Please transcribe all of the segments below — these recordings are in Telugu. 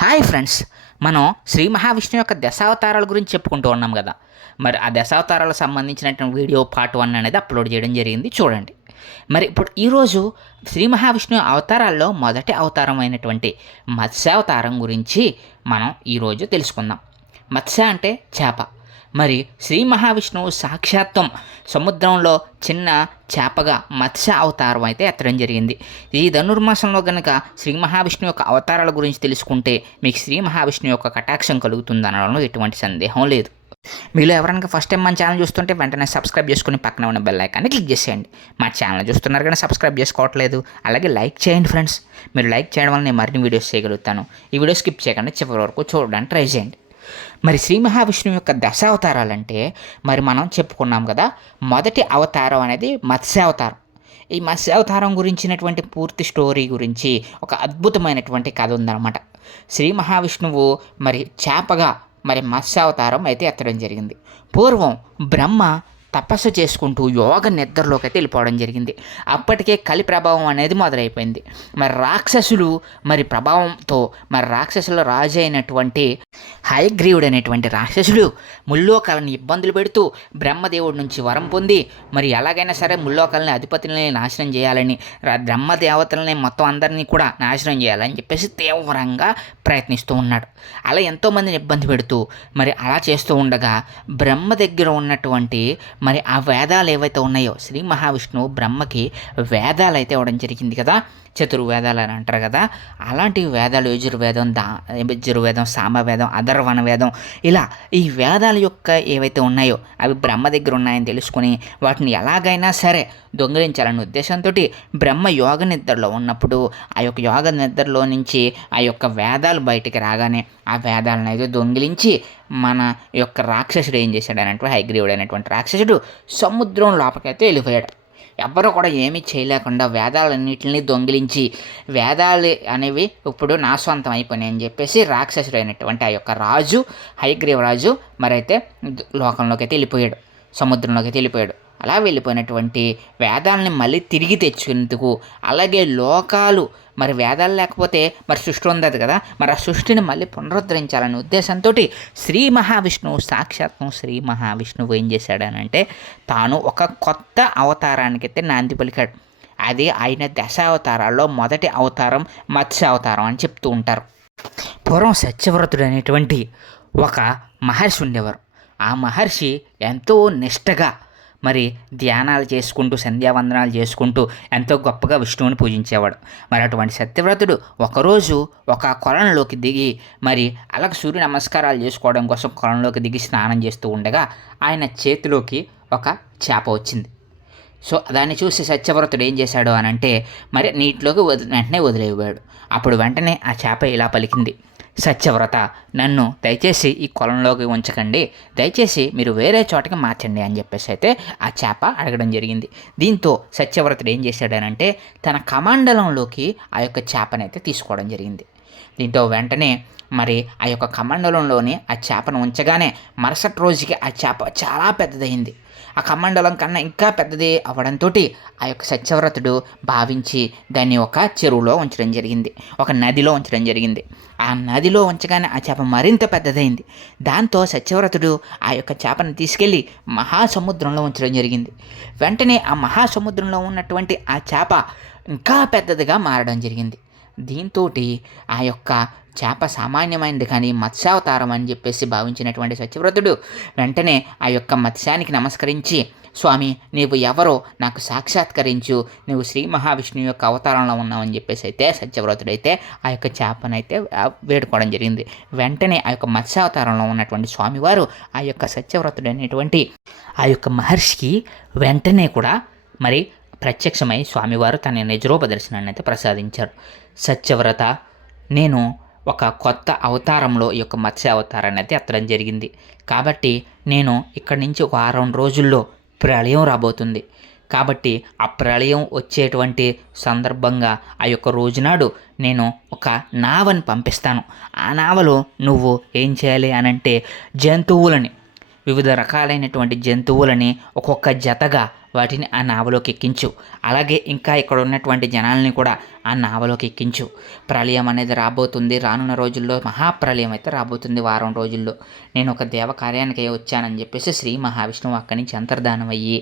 హాయ్ ఫ్రెండ్స్, మనం శ్రీ మహావిష్ణువు యొక్క దశావతారాల గురించి చెప్పుకుంటూ ఉన్నాం కదా. మరి ఆ దశావతారాలకు సంబంధించినటువంటి వీడియో పార్ట్ 1 అనేది అప్లోడ్ చేయడం జరిగింది, చూడండి. మరి ఇప్పుడు ఈరోజు శ్రీ మహావిష్ణువు అవతారాల్లో మొదటి అవతారం అయినటువంటి మత్స్యావతారం గురించి మనం ఈరోజు తెలుసుకుందాం. మత్స్య అంటే చేప. మరి శ్రీ మహావిష్ణువు సాక్షాత్వం సముద్రంలో చిన్న చేపగా మత్స్య అవతారం అయితే ఎత్తడం జరిగింది. ఈ ధనుర్మాసంలో కనుక శ్రీ మహావిష్ణువు యొక్క అవతారాల గురించి తెలుసుకుంటే మీకు శ్రీ మహావిష్ణువు యొక్క కటాక్షం కలుగుతుంది అనడంలో ఎటువంటి సందేహం లేదు. మీలో ఎవరైనా ఫస్ట్ టైం మన ఛానల్ చూస్తుంటే వెంటనే సబ్స్క్రైబ్ చేసుకుని పక్కన ఉన్న బెల్ ఐకాన్ని క్లిక్ చేసేయండి. మా ఛానల్ చూస్తున్నారు కానీ సబ్స్క్రైబ్ చేసుకోవట్లేదు, అలాగే లైక్ చేయండి ఫ్రెండ్స్. మీరు లైక్ చేయడం వల్ల నేను మరిన్ని వీడియోస్ చేయగలుగుతాను. ఈ వీడియో స్కిప్ చేయకుండా చివరి వరకు చూడడానికి ట్రై చేయండి. మరి శ్రీ మహావిష్ణువు యొక్క దశావతారాలంటే మరి మనం చెప్పుకున్నాం కదా, మొదటి అవతారం అనేది మత్స్యావతారం. ఈ మత్స్యావతారం గురించినటువంటి పూర్తి స్టోరీ గురించి ఒక అద్భుతమైనటువంటి కథ ఉందన్నమాట. శ్రీ మహావిష్ణువు మరి చేపగా మరి మత్స్యావతారం అయితే ఎత్తడం జరిగింది. పూర్వం బ్రహ్మ తపస్సు చేసుకుంటూ యోగ నిద్రలోకి అయితే వెళ్ళిపోవడం జరిగింది. అప్పటికే కలి ప్రభావం అనేది మొదలైపోయింది. మరి రాక్షసులు మరి ప్రభావంతో మరి రాక్షసుల రాజు అయినటువంటి హయగ్రీవుడు అనేటువంటి రాక్షసుడు ముల్లోకాలను ఇబ్బందులు పెడుతూ బ్రహ్మదేవుడి నుంచి వరం పొంది మరి ఎలాగైనా సరే ముల్లోకాలని అధిపతులని నాశనం చేయాలని, బ్రహ్మదేవతలని మొత్తం అందరినీ కూడా నాశనం చేయాలని చెప్పేసి తీవ్రంగా ప్రయత్నిస్తూ ఉన్నాడు. అలా ఎంతోమందిని ఇబ్బంది పెడుతూ మరి అలా చేస్తూ ఉండగా బ్రహ్మ దగ్గర ఉన్నటువంటి మరి ఆ వేదాలు ఏవైతే ఉన్నాయో, శ్రీ మహావిష్ణువు బ్రహ్మకి వేదాలు అయితే ఇవ్వడం జరిగింది కదా, చతుర్వేదాలు అని అంటారు కదా. అలాంటి వేదాలు యజుర్వేదం, సామవేదం, అథర్వణ వేదం, ఇలా ఈ వేదాల యొక్క ఏవైతే ఉన్నాయో అవి బ్రహ్మ దగ్గర ఉన్నాయని తెలుసుకొని వాటిని ఎలాగైనా సరే దొంగిలించాలనే ఉద్దేశంతో బ్రహ్మ యోగ నిద్రలో ఉన్నప్పుడు ఆ యొక్క యోగ నిద్రలో నుంచి ఆ యొక్క వేదాలు బయటికి రాగానే ఆ వేదాలను అయితే దొంగిలించి మన యొక్క రాక్షసుడు ఏం చేశాడు అనేటువంటి హయగ్రీవుడు అనేటువంటి రాక్షసుడు సముద్రం లోపలికైతే వెళ్ళిపోయాడు. ఎవ్వరూ కూడా ఏమీ చేయలేకుండా వేదాలన్నింటినీ దొంగిలించి వేదాలు అనేవి ఇప్పుడు నా సొంతం అయిపోయినాయి అని చెప్పేసి రాక్షసుడు అయినటువంటి ఆ యొక్క రాజు హయగ్రీవరాజు మరైతే లోకంలోకి అయితే వెళ్ళిపోయాడు, సముద్రంలోకి అయితే వెళ్ళిపోయాడు. అలా వెళ్ళిపోయినటువంటి వేదాలని మళ్ళీ తిరిగి తెచ్చుకునేందుకు, అలాగే లోకాలు మరి వేదాలు లేకపోతే మరి సృష్టి ఉండదు కదా, మరి ఆ సృష్టిని మళ్ళీ పునరుద్ధరించాలనే ఉద్దేశంతో శ్రీ మహావిష్ణువు సాక్షాత్వం శ్రీ మహావిష్ణువు ఏం చేశాడనంటే తాను ఒక కొత్త అవతారానికైతే నాంది పలికాడు. అది ఆయన దశావతారాల్లో మొదటి అవతారం మత్స్య అవతారం అని చెప్తూ ఉంటారు. పూర్వం సత్యవ్రతుడు అనేటువంటి ఒక మహర్షి ఉండేవారు. ఆ మహర్షి ఎంతో నిష్టగా మరి ధ్యానాలు చేసుకుంటూ సంధ్యావందనాలు చేసుకుంటూ ఎంతో గొప్పగా విష్ణువుని పూజించేవాడు. మరి అటువంటి సత్యవ్రతుడు ఒకరోజు ఒక కొలంలోకి దిగి మరి అలాగ సూర్య నమస్కారాలు చేసుకోవడం కోసం కొలంలోకి దిగి స్నానం చేస్తూ ఉండగా ఆయన చేతిలోకి ఒక చేప వచ్చింది. సో దాన్ని చూసి సత్యవ్రతుడు ఏం చేశాడు అని అంటే మరి నీటిలోకి వెంటనే వదిలేవాడు. అప్పుడు వెంటనే ఆ చేప ఇలా పలికింది, సత్యవ్రత, నన్ను దయచేసి ఈ కొలంలోకి ఉంచకండి, దయచేసి మీరు వేరే చోటకి మార్చండి అని చెప్పేసి అయితే ఆ చేప అడగడం జరిగింది. దీంతో సత్యవ్రతుడు ఏం చేశాడనంటే తన కమండలంలోకి ఆ యొక్క చేపనైతే తీసుకోవడం జరిగింది. దీంతో వెంటనే మరి ఆ యొక్క కమండలంలోని ఆ చేపను ఉంచగానే మరుసటి రోజుకి ఆ చేప చాలా పెద్దదైంది. ఆ కమండలం కన్నా ఇంకా పెద్దది అవ్వడంతో ఆ యొక్క సత్యవ్రతుడు భావించి దాన్ని ఒక చెరువులో ఉంచడం జరిగింది, ఒక నదిలో ఉంచడం జరిగింది. ఆ నదిలో ఉంచగానే ఆ చేప మరింత పెద్దదైంది. దాంతో సత్యవ్రతుడు ఆ యొక్క చేపను తీసుకెళ్ళి మహాసముద్రంలో ఉంచడం జరిగింది. వెంటనే ఆ మహాసముద్రంలో ఉన్నటువంటి ఆ చేప ఇంకా పెద్దదిగా మారడం జరిగింది. దీంతో ఆ యొక్క చేప సామాన్యమైనది కానీ మత్స్యావతారం అని చెప్పేసి భావించినటువంటి సత్యవ్రతుడు వెంటనే ఆ యొక్క మత్స్యానికి నమస్కరించి, స్వామి, నీవు ఎవరో నాకు సాక్షాత్కరించు, నువ్వు శ్రీ మహావిష్ణువు యొక్క అవతారంలో ఉన్నావని చెప్పేసి అయితే సత్యవ్రతుడైతే ఆ యొక్క చేపనైతే వేడుకోవడం జరిగింది. వెంటనే ఆ యొక్క మత్స్యావతారంలో ఉన్నటువంటి స్వామివారు ఆ యొక్క సత్యవ్రతుడు అనేటువంటి ఆ యొక్క మహర్షికి వెంటనే కూడా మరి ప్రత్యక్షమై స్వామివారు తన నిజరూప దర్శనాన్ని అయితే ప్రసాదించారు. సత్యవ్రత, నేను ఒక కొత్త అవతారంలో ఈ యొక్క మత్స్య అవతారాన్ని అయితే ఎత్తడం జరిగింది. కాబట్టి నేను ఇక్కడి నుంచి ఒక 6 రోజుల్లో ప్రళయం రాబోతుంది. కాబట్టి ఆ ప్రళయం వచ్చేటువంటి సందర్భంగా ఆ యొక్క రోజునాడు నేను ఒక నావని పంపిస్తాను. ఆ నావలో నువ్వు ఏం చేయాలి అనంటే జంతువులని, వివిధ రకాలైనటువంటి జంతువులని ఒక్కొక్క జతగా వాటిని ఆ నావలోకి ఎక్కించు. అలాగే ఇంకా ఇక్కడ ఉన్నటువంటి జనాల్ని కూడా ఆ నావలోకి ఎక్కించు. ప్రళయం అనేది రాబోతుంది. రానున్న రోజుల్లో మహాప్రళయం అయితే రాబోతుంది. వారం రోజుల్లో నేను ఒక దేవకార్యానికి వచ్చానని చెప్పేసి శ్రీ మహావిష్ణువు అక్కడి నుంచి అంతర్ధానం అయ్యి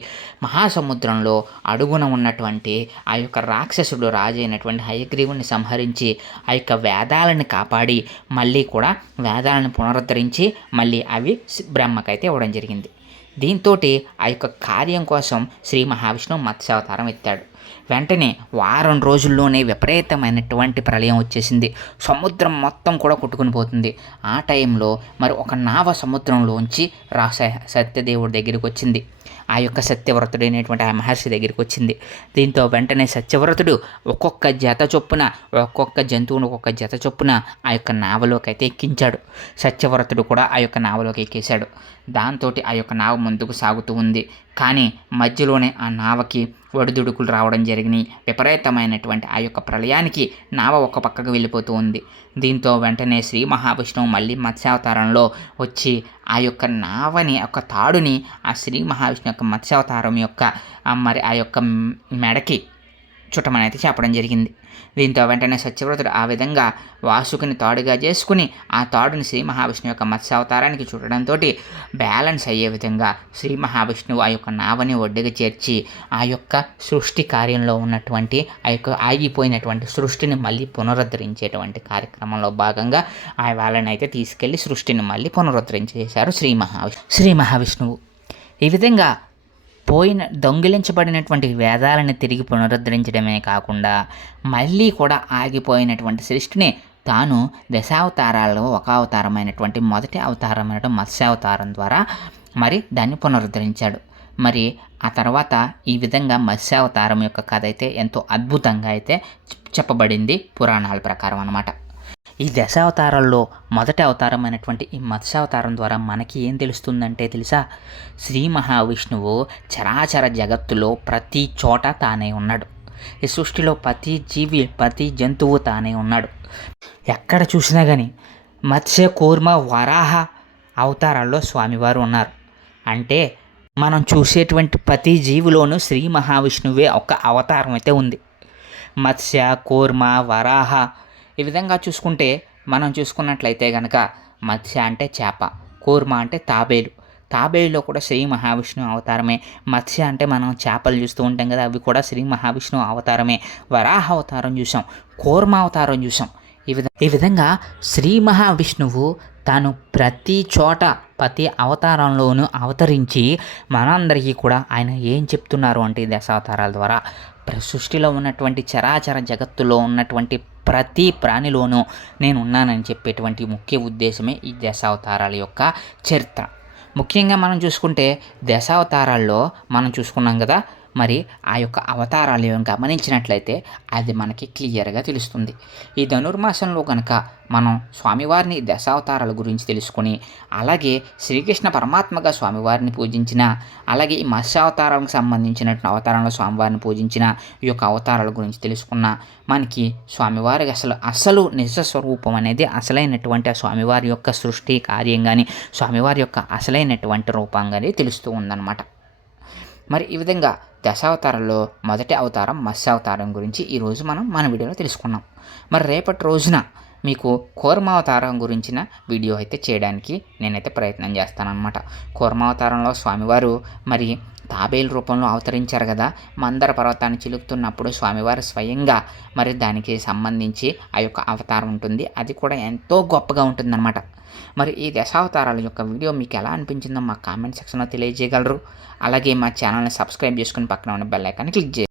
మహాసముద్రంలో అడుగున ఉన్నటువంటి ఆ యొక్క రాక్షసుడు రాజు అయినటువంటి హయగ్రీవుని సంహరించి ఆ యొక్క వేదాలను కాపాడి మళ్ళీ కూడా వేదాలను పునరుద్ధరించి మళ్ళీ అవి బ్రహ్మకైతే ఇవ్వడం జరిగింది. దీంతో ఆ యొక్క కార్యం కోసం శ్రీ మహావిష్ణువు మత్స్యావతారం ఎత్తాడు. వెంటనే వారం రోజుల్లోనే విపరీతమైనటువంటి ప్రళయం వచ్చేసింది. సముద్రం మొత్తం కూడా కొట్టుకుని పోతుంది. ఆ టైంలో మరి ఒక నావ సముద్రంలోంచి సత్యదేవుడి దగ్గరికి వచ్చింది. ఆ యొక్క సత్యవ్రతుడైనటువంటి ఆ మహర్షి దగ్గరికి వచ్చింది. దీంతో వెంటనే సత్యవ్రతుడు ఒక్కొక్క జత చొప్పున ఒక్కొక్క జంతువును ఒక్కొక్క జత చొప్పున ఆ యొక్క నావలోకి అయితే ఎక్కించాడు. సత్యవ్రతుడు కూడా ఆ యొక్క నావలోకి ఎక్కేశాడు. దాంతో ఆ యొక్క నావ ముందుకు సాగుతూ ఉంది. కానీ మధ్యలోనే ఆ నావకి ఒడిదుడుకులు రావడం జరిగినాయి. విపరీతమైనటువంటి ఆ యొక్క ప్రళయానికి నావ ఒక పక్కకు వెళ్ళిపోతూ ఉంది. దీంతో వెంటనే శ్రీ మహావిష్ణువు మళ్ళీ మత్స్యావతారంలో వచ్చి ఆ యొక్క నావని ఒక తాడుని ఆ శ్రీ మహావిష్ణువు యొక్క మత్స్యావతారం యొక్క మరి ఆ యొక్క మెడకి చుట్టమని అయితే చెప్పడం జరిగింది. దీంతో వెంటనే సత్యవ్రతుడు ఆ విధంగా వాసుకుని తాడుగా చేసుకుని ఆ తాడుని శ్రీ మహావిష్ణువు యొక్క మత్స్యావతారానికి చుట్టడంతో బ్యాలెన్స్ అయ్యే విధంగా శ్రీ మహావిష్ణువు ఆ యొక్క నావని ఒడ్డుకు చేర్చి ఆ యొక్క సృష్టి కార్యంలో ఉన్నటువంటి ఆ యొక్క ఆగిపోయినటువంటి సృష్టిని మళ్ళీ పునరుద్ధరించేటువంటి కార్యక్రమంలో భాగంగా ఆ వేళని అయితే తీసుకెళ్లి సృష్టిని మళ్ళీ పునరుద్ధరించేశారు శ్రీ మహావిష్ణువు. ఈ విధంగా దొంగిలించబడినటువంటి వేదాలను తిరిగి పునరుద్ధరించడమే కాకుండా మళ్ళీ కూడా ఆగిపోయినటువంటి సృష్టిని తాను దశావతారాల్లో ఒక అవతారమైనటువంటి మొదటి అవతారమైన మత్స్యావతారం ద్వారా మరి దాన్ని పునరుద్ధరించాడు. మరి ఆ తర్వాత ఈ విధంగా మత్స్యావతారం యొక్క కథ అయితే ఎంతో అద్భుతంగా అయితే చెప్పబడింది పురాణాల ప్రకారం అన్నమాట. ఈ దశావతారాల్లో మొదటి అవతారమైనటువంటి ఈ మత్స్యావతారం ద్వారా మనకి ఏం తెలుస్తుందంటే తెలుసా, శ్రీ మహావిష్ణువు చరాచర జగత్తులో ప్రతి చోట తానే ఉన్నాడు. ఈ సృష్టిలో ప్రతి జీవి ప్రతి జంతువు తానే ఉన్నాడు. ఎక్కడ చూసినా కానీ మత్స్య కూర్మ వరాహ అవతారాల్లో స్వామివారు ఉన్నారు. అంటే మనం చూసేటువంటి ప్రతి జీవిలోనూ శ్రీ మహావిష్ణువే ఒక అవతారం అయితే ఉంది. మత్స్య కూర్మ వరాహ ఈ విధంగా చూసుకుంటే మనం చూసుకున్నట్లయితే కనుక మత్స్య అంటే చేప, కూర్మ అంటే తాబేలులో కూడా శ్రీ మహావిష్ణువు అవతారమే. మత్స్య అంటే మనం చేపలు చూస్తూ ఉంటాం కదా, అవి కూడా శ్రీ మహావిష్ణువు అవతారమే. వరాహ అవతారం చూసాం, కూర్మ అవతారం చూసాం. ఈ విధంగా శ్రీ మహావిష్ణువు తాను ప్రతి చోట ప్రతి అవతారంలోనూ అవతరించి మనందరికీ కూడా ఆయన ఏం చెప్తున్నారు అంటే దశావతారాల ద్వారా సృష్టిలో ఉన్నటువంటి చరాచర జగత్తులో ఉన్నటువంటి ప్రతి ప్రాణిలోనూ నేను ఉన్నానని చెప్పేటువంటి ముఖ్య ఉద్దేశమే ఈ దశావతారాల యొక్క చరిత్ర. ముఖ్యంగా మనం చూసుకుంటే దశావతారాల్లో మనం చూసుకున్నాం కదా, మరి ఆ యొక్క అవతారాలు గమనించినట్లయితే అది మనకి క్లియర్గా తెలుస్తుంది. ఈ ధనుర్మాసంలో కనుక మనం స్వామివారిని దశావతారాల గురించి తెలుసుకొని అలాగే శ్రీకృష్ణ పరమాత్మగా స్వామివారిని పూజించిన, అలాగే ఈ మత్స్యావతారానికి సంబంధించిన అవతారంలో స్వామివారిని పూజించిన ఈ యొక్క అవతారాల గురించి తెలుసుకున్న మనకి స్వామివారికి అసలు నిజ స్వరూపం అనేది అసలైనటువంటి ఆ స్వామివారి యొక్క సృష్టి కార్యం కానీ స్వామివారి యొక్క అసలైనటువంటి రూపం కానీ తెలుస్తూ ఉందన్నమాట. మరి ఈ విధంగా దశావతారంలో మొదటి అవతారం మత్స్యావతారం గురించి ఈరోజు మన వీడియోలో తెలుసుకున్నాం. మరి రేపటి రోజున మీకు కూర్మావతారం గురించిన వీడియో అయితే చేయడానికి నేనైతే ప్రయత్నం చేస్తానన్నమాట. కూర్మావతారంలో స్వామివారు మరి తాబేలు రూపంలో అవతరించారు కదా, మందర పర్వతాన్ని చిలుకుతున్నప్పుడు స్వామివారు స్వయంగా మరి దానికి సంబంధించి ఆ యొక్క అవతారం ఉంటుంది. అది కూడా ఎంతో గొప్పగా ఉంటుందన్నమాట. మరి ఈ దశావతారాల యొక్క వీడియో మీకు ఎలా అనిపించిందో మా కామెంట్ సెక్షన్లో తెలియజేయగలరు. అలాగే మా ఛానల్ని సబ్స్క్రైబ్ చేసుకుని పక్కన ఉన్న బెల్ ఐకాన్ని క్లిక్ చేయండి.